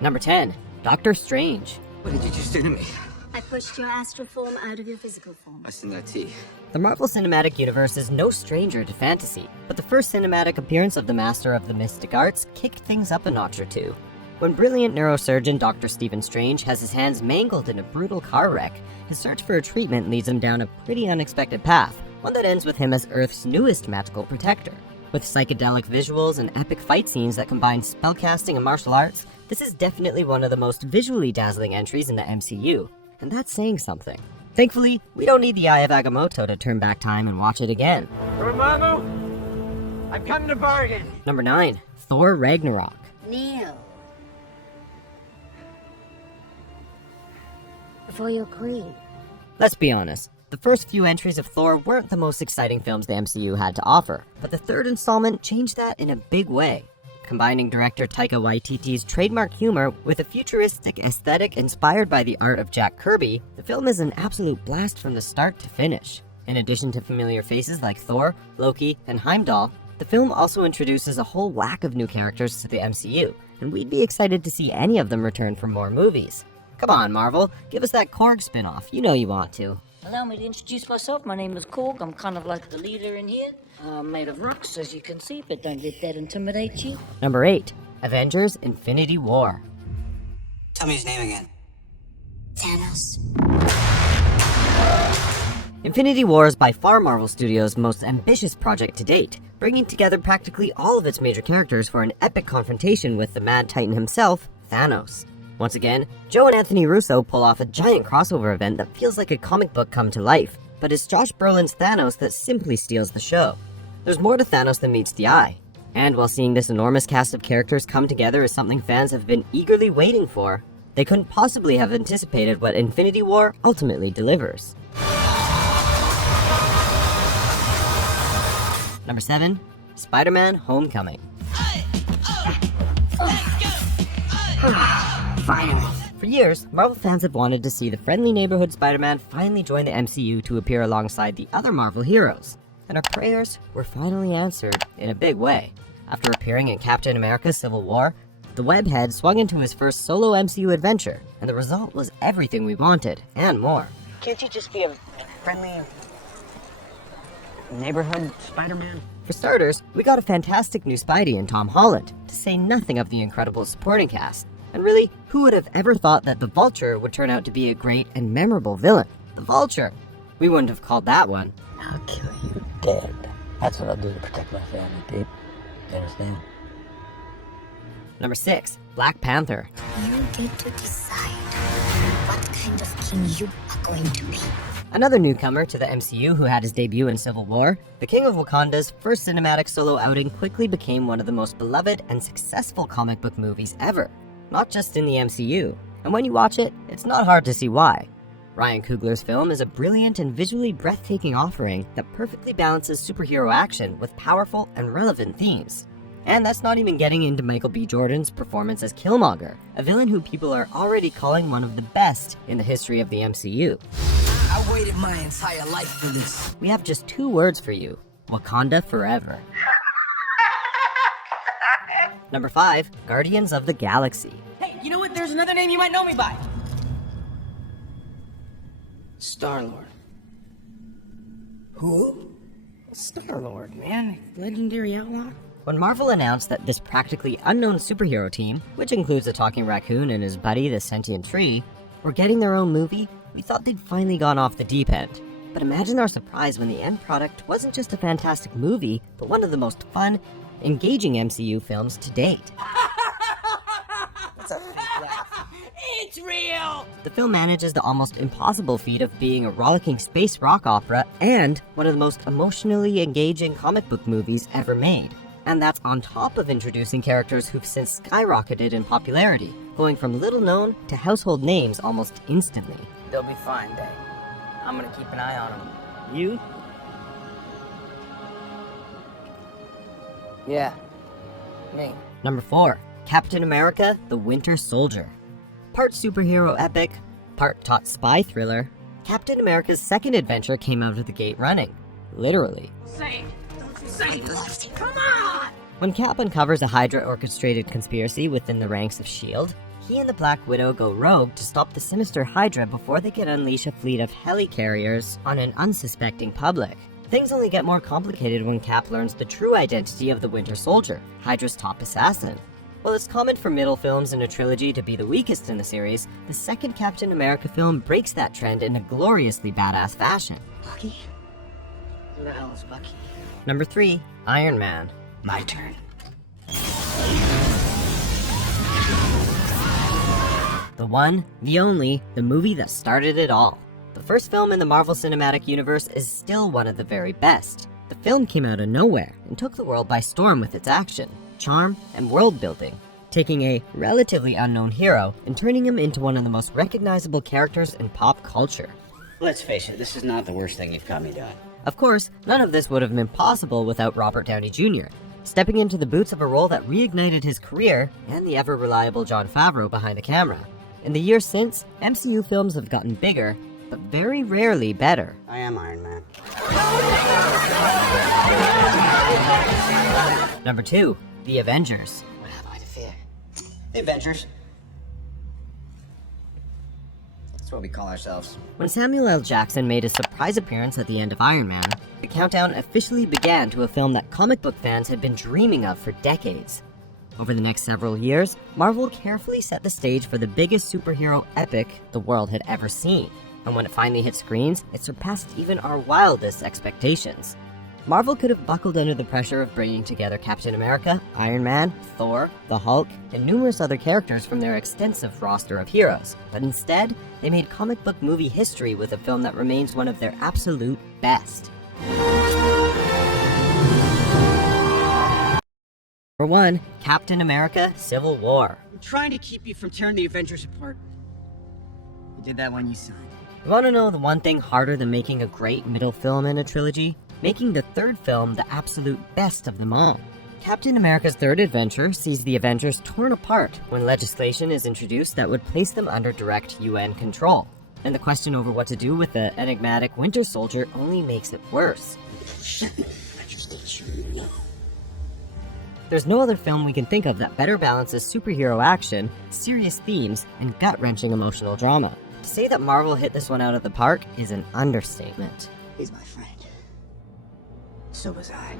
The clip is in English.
Number 10. Doctor Strange. What did you just do to me? I pushed your astral form out of your physical form. I send that tea. The Marvel Cinematic Universe is no stranger to fantasy, but the first cinematic appearance of the Master of the Mystic Arts kicked things up a notch or two. When brilliant neurosurgeon Dr. Stephen Strange has his hands mangled in a brutal car wreck, his search for a treatment leads him down a pretty unexpected path, one that ends with him as Earth's newest magical protector. With psychedelic visuals and epic fight scenes that combine spellcasting and martial arts, this is definitely one of the most visually dazzling entries in the MCU, and that's saying something. Thankfully, we don't need the Eye of Agamotto to turn back time and watch it again. Dormammu, I've come to bargain. Number 9. Thor Ragnarok. Kneel. Before your queen. Let's be honest, the first few entries of Thor weren't the most exciting films the MCU had to offer, but the third installment changed that in a big way. Combining director Taika Waititi's trademark humor with a futuristic aesthetic inspired by the art of Jack Kirby, the film is an absolute blast from the start to finish. In addition to familiar faces like Thor, Loki, and Heimdall, the film also introduces a whole whack of new characters to the MCU, and we'd be excited to see any of them return for more movies. Come on, Marvel, give us that Korg spin-off, you know you want to. Allow me to introduce myself. My name is Korg. I'm kind of like the leader in here. I'm made of rocks, as you can see, but don't let that intimidate you. Number 8. Avengers Infinity War. Tell me his name again. Thanos. Infinity War is by far Marvel Studios' most ambitious project to date, bringing together practically all of its major characters for an epic confrontation with the Mad Titan himself, Thanos. Once again, Joe and Anthony Russo pull off a giant crossover event that feels like a comic book come to life, but it's Josh Brolin's Thanos that simply steals the show. There's more to Thanos than meets the eye, and while seeing this enormous cast of characters come together is something fans have been eagerly waiting for, they couldn't possibly have anticipated what Infinity War ultimately delivers. Number 7. Spider-Man Homecoming. Finally. For years, Marvel fans have wanted to see the friendly neighborhood Spider-Man finally join the MCU to appear alongside the other Marvel heroes. And our prayers were finally answered in a big way. After appearing in Captain America: Civil War, the Webhead swung into his first solo MCU adventure, and the result was everything we wanted, and more. Can't you just be a friendly neighborhood Spider-Man? For starters, we got a fantastic new Spidey in Tom Holland, to say nothing of the incredible supporting cast. And really, who would have ever thought that the Vulture would turn out to be a great and memorable villain? The Vulture! We wouldn't have called that one. I'll kill you dead. That's what I'll do to protect my family, Pete. You understand? Number 6. Black Panther. You get to decide what kind of king you are going to be. Another newcomer to the MCU who had his debut in Civil War, the King of Wakanda's first cinematic solo outing quickly became one of the most beloved and successful comic book movies ever. Not just in the MCU, and when you watch it, it's not hard to see why. Ryan Coogler's film is a brilliant and visually breathtaking offering that perfectly balances superhero action with powerful and relevant themes. And that's not even getting into Michael B. Jordan's performance as Killmonger, a villain who people are already calling one of the best in the history of the MCU. I waited my entire life for this. We have just 2 words for you: Wakanda forever. Number 5. Guardians of the Galaxy. Hey, you know what? There's another name you might know me by. Star-Lord. Who? Star-Lord, man. Legendary outlaw. When Marvel announced that this practically unknown superhero team, which includes a talking raccoon and his buddy the sentient tree, were getting their own movie, we thought they'd finally gone off the deep end. But imagine our surprise when the end product wasn't just a fantastic movie, but one of the most fun, engaging MCU films to date. That's a fake laugh. It's real! The film manages the almost impossible feat of being a rollicking space rock opera and one of the most emotionally engaging comic book movies ever made. And that's on top of introducing characters who've since skyrocketed in popularity, going from little known to household names almost instantly. They'll be fine, Dave. I'm gonna keep an eye on them. You? Yeah. Me. Number 4. Captain America: The Winter Soldier. Part superhero epic, part taut spy thriller, Captain America's second adventure came out of the gate running. Literally. Say Come on! When Cap uncovers a Hydra-orchestrated conspiracy within the ranks of S.H.I.E.L.D., he and the Black Widow go rogue to stop the sinister Hydra before they can unleash a fleet of helicarriers on an unsuspecting public. Things only get more complicated when Cap learns the true identity of the Winter Soldier, Hydra's top assassin. While it's common for middle films in a trilogy to be the weakest in the series, the second Captain America film breaks that trend in a gloriously badass fashion. Bucky? Who the hell is Bucky? Number 3, Iron Man. My turn. The one, the only, the movie that started it all. The first film in the Marvel Cinematic Universe is still one of the very best. The film came out of nowhere and took the world by storm with its action, charm, and world building, taking a relatively unknown hero and turning him into one of the most recognizable characters in pop culture. Let's face it, this is not the worst thing you've got me doing. Of course, none of this would have been possible without Robert Downey Jr., stepping into the boots of a role that reignited his career and the ever-reliable Jon Favreau behind the camera. In the years since, MCU films have gotten bigger, but very rarely better. I am Iron Man. Number 2, The Avengers. What have I to fear? The Avengers. That's what we call ourselves. When Samuel L. Jackson made a surprise appearance at the end of Iron Man, the countdown officially began to a film that comic book fans had been dreaming of for decades. Over the next several years, Marvel carefully set the stage for the biggest superhero epic the world had ever seen. And when it finally hit screens, it surpassed even our wildest expectations. Marvel could have buckled under the pressure of bringing together Captain America, Iron Man, Thor, the Hulk, and numerous other characters from their extensive roster of heroes. But instead, they made comic book movie history with a film that remains one of their absolute best. Number 1, Captain America: Civil War. I'm trying to keep you from tearing the Avengers apart. You did that when you signed. You want to know the one thing harder than making a great middle film in a trilogy? Making the third film the absolute best of them all. Captain America's third adventure sees the Avengers torn apart when legislation is introduced that would place them under direct UN control. And the question over what to do with the enigmatic Winter Soldier only makes it worse. There's no other film we can think of that better balances superhero action, serious themes, and gut-wrenching emotional drama. To say that Marvel hit this one out of the park is an understatement. He's my friend. So was I.